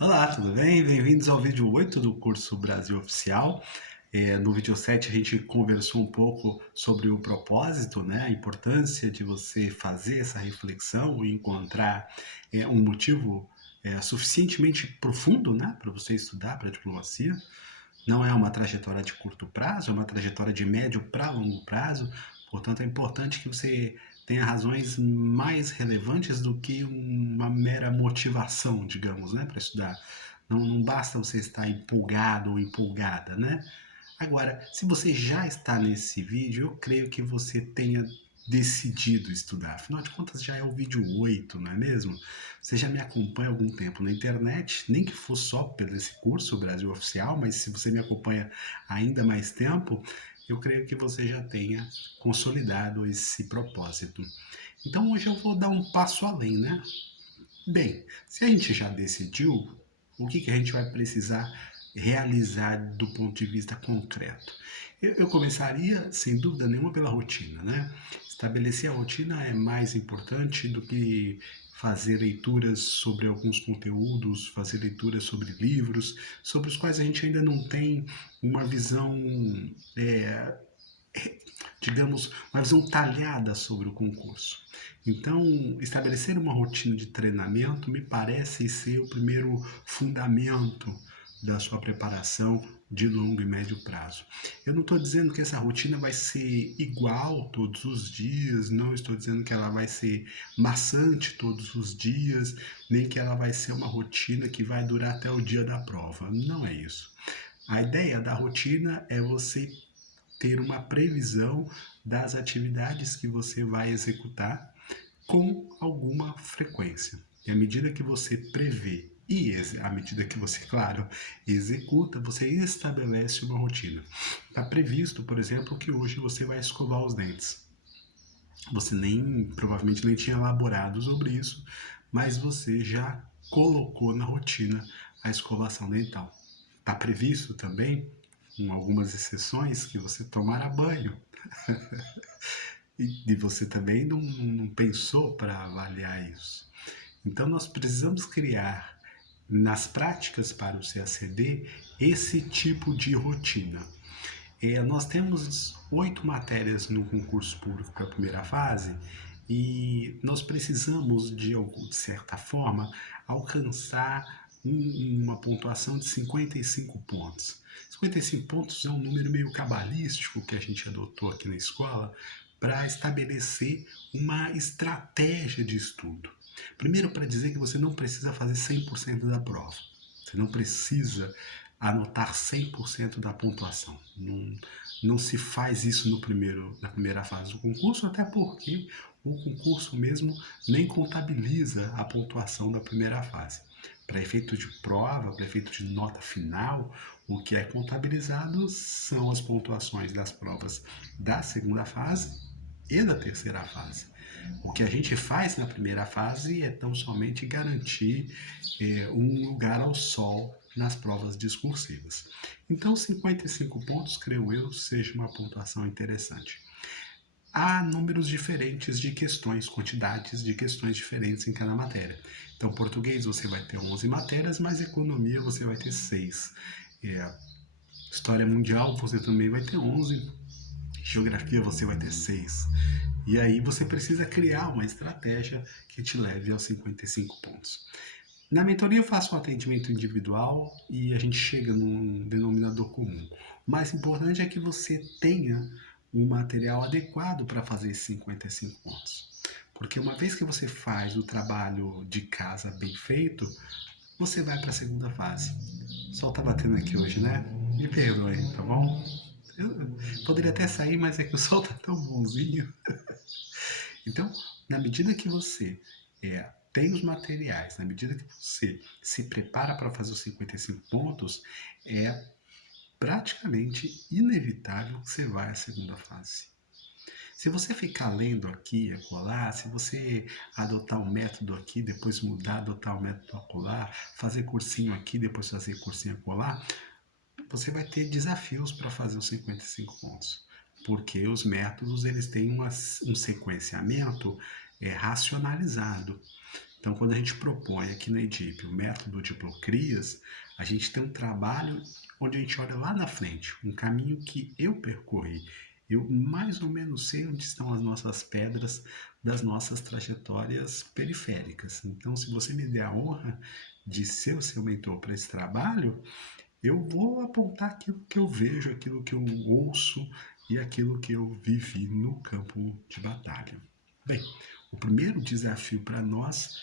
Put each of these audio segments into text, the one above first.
Olá, tudo bem? Bem-vindos ao vídeo 8 do curso Brasil Oficial. No vídeo 7 a gente conversou um pouco sobre o propósito, né? A importância de você fazer essa reflexão e encontrar um motivo suficientemente profundo, né? Para você estudar para a diplomacia. Não é uma trajetória de curto prazo, é uma trajetória de médio para longo prazo. Portanto, é importante que você tenha razões mais relevantes do que uma mera motivação, digamos, né, para estudar. Não basta você estar empolgado ou empolgada, né? Agora, se você já está nesse vídeo, eu creio que você tenha decidido estudar. Afinal de contas, já é o vídeo 8, não é mesmo? Você já me acompanha há algum tempo na internet, nem que for só pelo esse curso Brasil Oficial, mas se você me acompanha há ainda mais tempo, eu creio que você já tenha consolidado esse propósito. Então hoje eu vou dar um passo além, né? Bem, se a gente já decidiu, o que a gente vai precisar realizar do ponto de vista concreto? Eu começaria, sem dúvida nenhuma, pela rotina, né? Estabelecer a rotina é mais importante do que fazer leituras sobre alguns conteúdos, fazer leituras sobre livros, sobre os quais a gente ainda não tem uma visão é, digamos, uma visão talhada sobre o concurso. Então, estabelecer uma rotina de treinamento me parece ser o primeiro fundamento da sua preparação de longo e médio prazo. Eu não estou dizendo que essa rotina vai ser igual todos os dias, não estou dizendo que ela vai ser maçante todos os dias, nem que ela vai ser uma rotina que vai durar até o dia da prova. Não é isso. A ideia da rotina é você ter uma previsão das atividades que você vai executar com alguma frequência. E à medida que você prevê e à medida que você, claro, executa, você estabelece uma rotina. Está previsto, por exemplo, que hoje você vai escovar os dentes. Você provavelmente nem tinha elaborado sobre isso, mas você já colocou na rotina a escovação dental. Está previsto também, com algumas exceções, que você tomará banho. E você também não pensou para avaliar isso. Então nós precisamos criar nas práticas para o CACD esse tipo de rotina. Nós temos 8 matérias no concurso público para a primeira fase e nós precisamos, de certa forma, alcançar uma pontuação de 55 pontos. 55 pontos é um número meio cabalístico que a gente adotou aqui na escola para estabelecer uma estratégia de estudo. Primeiro, para dizer que você não precisa fazer 100% da prova. Você não precisa anotar 100% da pontuação. Não se faz isso na primeira fase do concurso, até porque o concurso mesmo nem contabiliza a pontuação da primeira fase. Para efeito de prova, para efeito de nota final, o que é contabilizado são as pontuações das provas da segunda fase e da terceira fase. O que a gente faz na primeira fase é tão somente garantir um lugar ao sol nas provas discursivas. Então, 55 pontos, creio eu, seja uma pontuação interessante. Há números diferentes de questões, quantidades de questões diferentes em cada matéria. Então, português você vai ter 11 matérias, mas economia você vai ter 6. História mundial você também vai ter 11. Geografia você vai ter 6. E aí você precisa criar uma estratégia que te leve aos 55 pontos. Na mentoria eu faço um atendimento individual e a gente chega num denominador comum. O mais importante é que você tenha um material adequado para fazer esses 55 pontos. Porque uma vez que você faz o trabalho de casa bem feito, você vai para a segunda fase. O sol tá batendo aqui hoje, né? Me perdoe, tá bom? Eu poderia até sair, mas é que o sol tá tão bonzinho. Então, na medida que você tem os materiais, na medida que você se prepara para fazer os 55 pontos, é praticamente inevitável que você vá à segunda fase. Se você ficar lendo aqui e acolá, se você adotar um método aqui, depois mudar, adotar o um método acolá, fazer cursinho aqui, depois fazer cursinho acolá, você vai ter desafios para fazer os 55 pontos. Porque os métodos eles têm um sequenciamento racionalizado. Então, quando a gente propõe aqui na EDIP o método Diplocrias, a gente tem um trabalho onde a gente olha lá na frente, um caminho que eu percorri. Eu mais ou menos sei onde estão as nossas pedras das nossas trajetórias periféricas. Então, se você me der a honra de ser o seu mentor para esse trabalho, eu vou apontar aquilo que eu vejo, aquilo que eu ouço e aquilo que eu vivi no campo de batalha. Bem, o primeiro desafio para nós,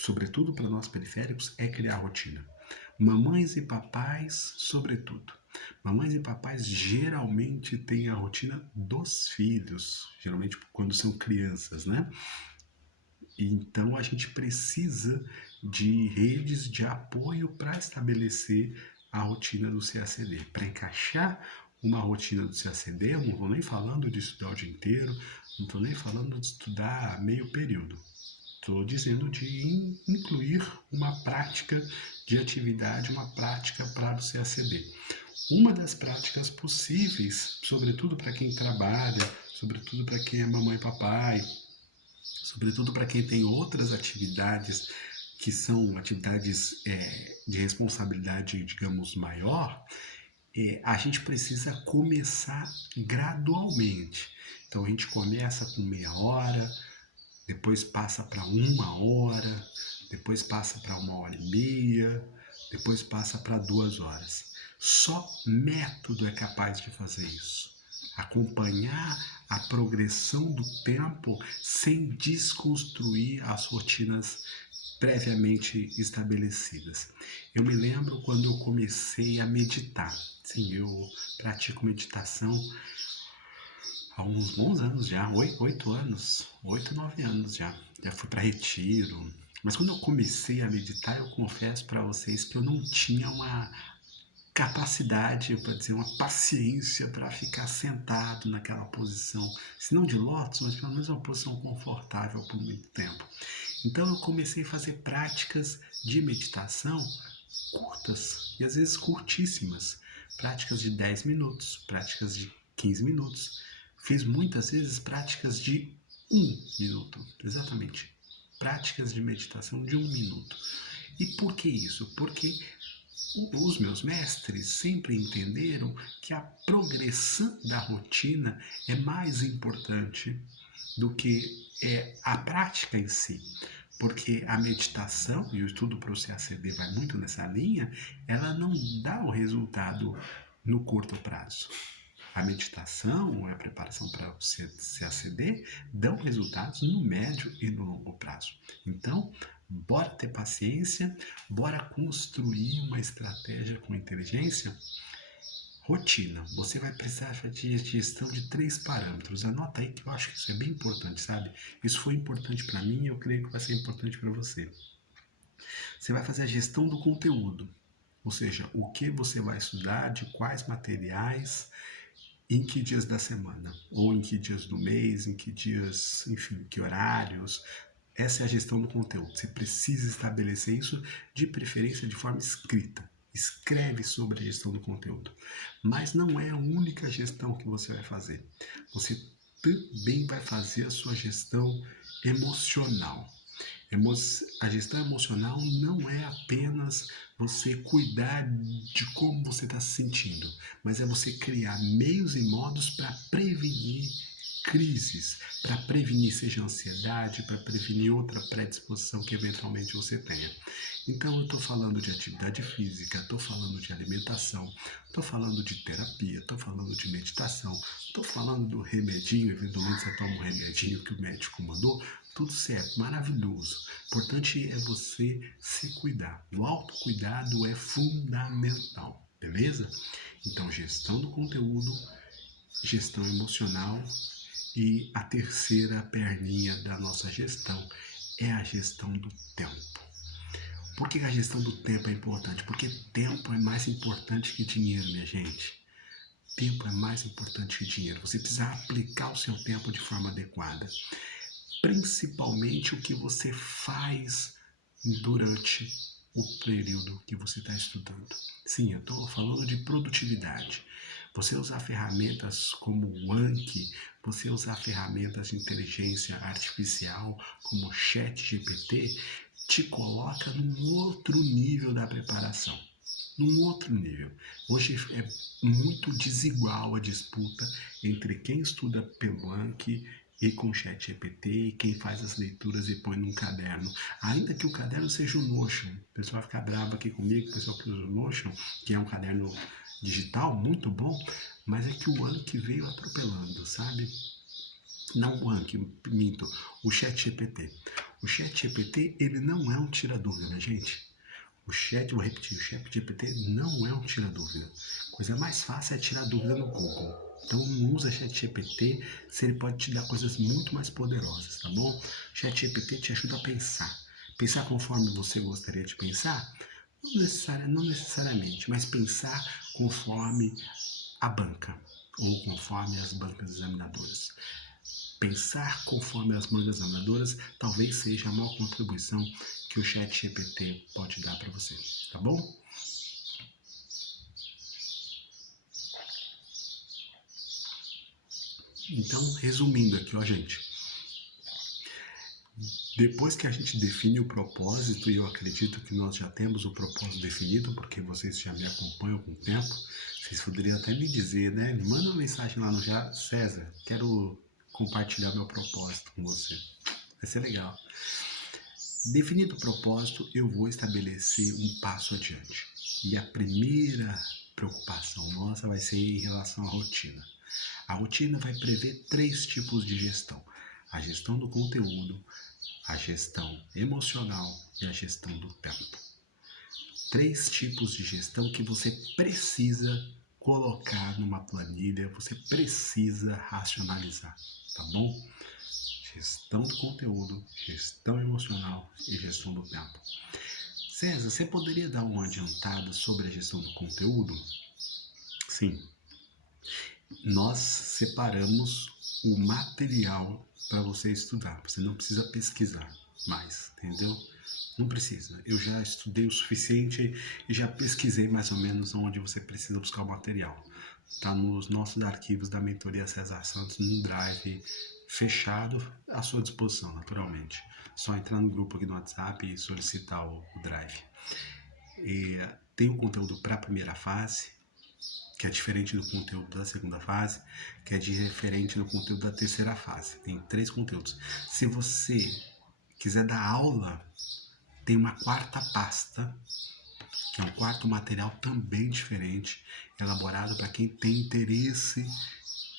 sobretudo para nós periféricos, é criar rotina. Mamães e papais, sobretudo. Mamães e papais geralmente têm a rotina dos filhos, geralmente quando são crianças, né? Então a gente precisa de redes de apoio para estabelecer a rotina do CACD. Para encaixar uma rotina do CACD, eu não estou nem falando de estudar o dia inteiro, não estou nem falando de estudar meio período. Estou dizendo de incluir uma prática de atividade, uma prática para o CACD. Uma das práticas possíveis, sobretudo para quem trabalha, sobretudo para quem é mamãe e papai, sobretudo para quem tem outras atividades que são atividades de responsabilidade, digamos, maior, a gente precisa começar gradualmente. Então a gente começa com meia hora, depois passa para 1 hora, depois passa para 1 hora e meia, depois passa para 2 horas. Só método é capaz de fazer isso. Acompanhar a progressão do tempo sem desconstruir as rotinas previamente estabelecidas. Eu me lembro quando eu comecei a meditar. Sim, eu pratico meditação há uns bons anos já, 8 anos, 8, 9 anos já. Já fui para retiro. Mas quando eu comecei a meditar, eu confesso para vocês que eu não tinha uma capacidade, para dizer, uma paciência para ficar sentado naquela posição, se não de lótus, mas pelo menos uma posição confortável por muito tempo. Então eu comecei a fazer práticas de meditação curtas e às vezes curtíssimas, práticas de 10 minutos, práticas de 15 minutos. Fiz muitas vezes práticas de 1 minuto, exatamente, práticas de meditação de 1 minuto. E por que isso? Porque os meus mestres sempre entenderam que a progressão da rotina é mais importante do que a prática em si. Porque a meditação, e o estudo para o CACD vai muito nessa linha, ela não dá o resultado no curto prazo. A meditação, a preparação para o CACD, dão resultados no médio e no longo prazo. Então, bora ter paciência, bora construir uma estratégia com inteligência. Rotina. Você vai precisar de gestão de 3 parâmetros. Anota aí que eu acho que isso é bem importante, sabe? Isso foi importante para mim e eu creio que vai ser importante para você. Você vai fazer a gestão do conteúdo, ou seja, o que você vai estudar, de quais materiais, em que dias da semana, ou em que dias do mês, em que dias, enfim, que horários. Essa é a gestão do conteúdo. Você precisa estabelecer isso, de preferência de forma escrita. Escreve sobre a gestão do conteúdo. Mas não é a única gestão que você vai fazer. Você também vai fazer a sua gestão emocional. A gestão emocional não é apenas você cuidar de como você está se sentindo, mas é você criar meios e modos para prevenir crises, para prevenir seja ansiedade, para prevenir outra predisposição que eventualmente você tenha. Então eu estou falando de atividade física, estou falando de alimentação, estou falando de terapia, estou falando de meditação, estou falando do remedinho, eventualmente você toma um remedinho que o médico mandou, tudo certo, maravilhoso. O importante é você se cuidar. O autocuidado é fundamental, beleza? Então, gestão do conteúdo, gestão emocional e a terceira perninha da nossa gestão é a gestão do tempo. Por que a gestão do tempo é importante? Porque tempo é mais importante que dinheiro, minha gente. Tempo é mais importante que dinheiro. Você precisa aplicar o seu tempo de forma adequada. Principalmente o que você faz durante o período que você está estudando. Sim, eu estou falando de produtividade. Você usar ferramentas como o Anki, você usar ferramentas de inteligência artificial como o ChatGPT, te coloca num outro nível da preparação. Num outro nível. Hoje é muito desigual a disputa entre quem estuda pelo Anki e com o ChatGPT e quem faz as leituras e põe num caderno. Ainda que o caderno seja o Notion. O pessoal vai ficar bravo aqui comigo, o pessoal que usa o Notion, que é um caderno digital muito bom, mas é que o Anki veio atropelando, sabe? Não o Anki, minto, o ChatGPT. O ChatGPT, ele não é um tira-dúvida, gente. Vou repetir, o ChatGPT não é um tira-dúvida. A coisa mais fácil é tirar dúvida no Google. Então não usa ChatGPT se ele pode te dar coisas muito mais poderosas, tá bom? O ChatGPT te ajuda a pensar. Pensar conforme você gostaria de pensar? Não necessariamente, mas pensar conforme a banca ou conforme as bancas examinadoras. Pensar conforme as bancas examinadoras talvez seja a maior contribuição que o ChatGPT pode dar para você, tá bom? Então, resumindo aqui, ó, gente. Depois que a gente define o propósito, e eu acredito que nós já temos o propósito definido, porque vocês já me acompanham com o tempo, vocês poderiam até me dizer, né? Me manda uma mensagem lá no já, César, quero compartilhar meu propósito com você. Vai ser legal. Definido o propósito, eu vou estabelecer um passo adiante. E a primeira preocupação nossa vai ser em relação à rotina. A rotina vai prever 3 tipos de gestão: a gestão do conteúdo, a gestão emocional e a gestão do tempo. 3 tipos de gestão que você precisa colocar numa planilha, você precisa racionalizar, tá bom? Gestão do conteúdo, gestão emocional e gestão do tempo. César, você poderia dar uma adiantada sobre a gestão do conteúdo? Sim. Nós separamos o material para você estudar. Você não precisa pesquisar mais, entendeu? Não precisa. Eu já estudei o suficiente e já pesquisei mais ou menos onde você precisa buscar o material. Está nos nossos arquivos da mentoria César Santos, num drive fechado à sua disposição, naturalmente. Só entrar no grupo aqui no WhatsApp e solicitar o drive. E tem o conteúdo para a primeira fase, que é diferente do conteúdo da segunda fase, que é diferente do conteúdo da terceira fase. Tem 3 conteúdos. Se você quiser dar aula, tem uma quarta pasta, que é um quarto material também diferente, elaborado para quem tem interesse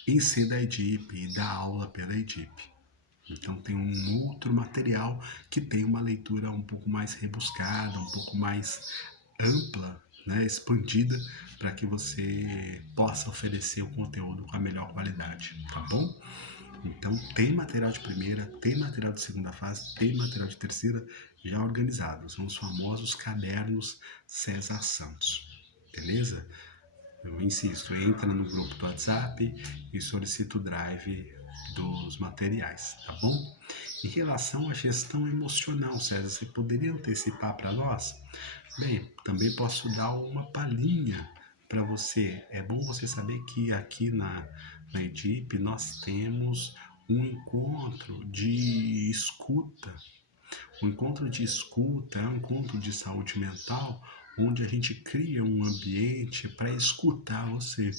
em ser da EDIP e dar aula pela EDIP. Então tem um outro material que tem uma leitura um pouco mais rebuscada, um pouco mais ampla, né, expandida, para que você possa oferecer o conteúdo com a melhor qualidade, tá bom? Então tem material de primeira, tem material de segunda fase, tem material de terceira já organizado. São os famosos cadernos César Santos, beleza? Eu insisto, entra no grupo do WhatsApp e solicita o drive dos materiais, tá bom? Em relação à gestão emocional, César, você poderia antecipar para nós? Bem, também posso dar uma palhinha para você. É bom você saber que aqui na EDIP nós temos um encontro de escuta. O encontro de escuta é um encontro de saúde mental onde a gente cria um ambiente para escutar você.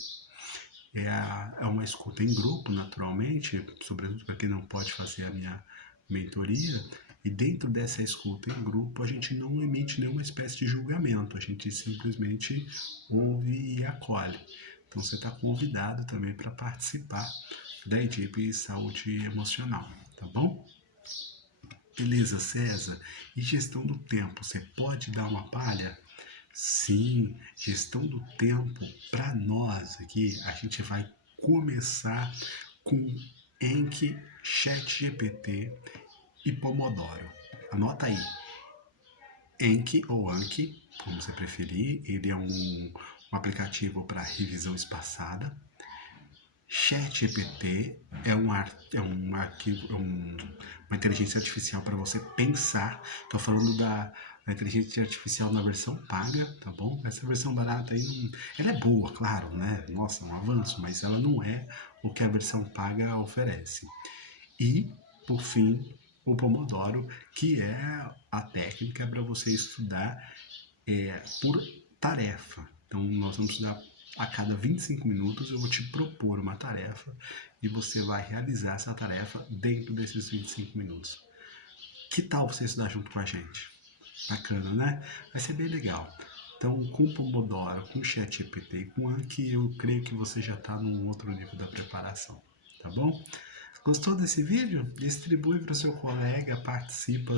É uma escuta em grupo, naturalmente, sobretudo para quem não pode fazer a minha mentoria, e dentro dessa escuta em grupo a gente não emite nenhuma espécie de julgamento, a gente simplesmente ouve e acolhe. Então você está convidado também para participar da EDIP Saúde Emocional, tá bom? Beleza, César. E gestão do tempo, você pode dar uma palha? Sim, gestão do tempo, para nós aqui, a gente vai começar com Enki, ChatGPT e Pomodoro. Anota aí, Enki ou Anki, como você preferir, ele é um aplicativo para revisão espaçada. ChatGPT é um arquivo, uma inteligência artificial para você pensar. Estou falando da inteligência artificial na versão paga, tá bom? Essa versão barata aí, ela é boa, claro, né? Nossa, é um avanço, mas ela não é o que a versão paga oferece. E, por fim, o Pomodoro, que é a técnica para você estudar por tarefa. Então, nós vamos estudar a cada 25 minutos, eu vou te propor uma tarefa e você vai realizar essa tarefa dentro desses 25 minutos. Que tal você estudar junto com a gente? Bacana, né? Vai ser bem legal. Então, com Pomodoro, com ChatGPT e com Anki, eu creio que você já está num outro nível da preparação, tá bom? Gostou desse vídeo? Distribui para o seu colega, participa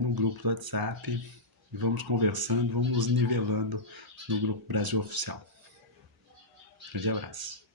no grupo do WhatsApp e vamos conversando, vamos nos nivelando no grupo Brasil Oficial. Grande abraço.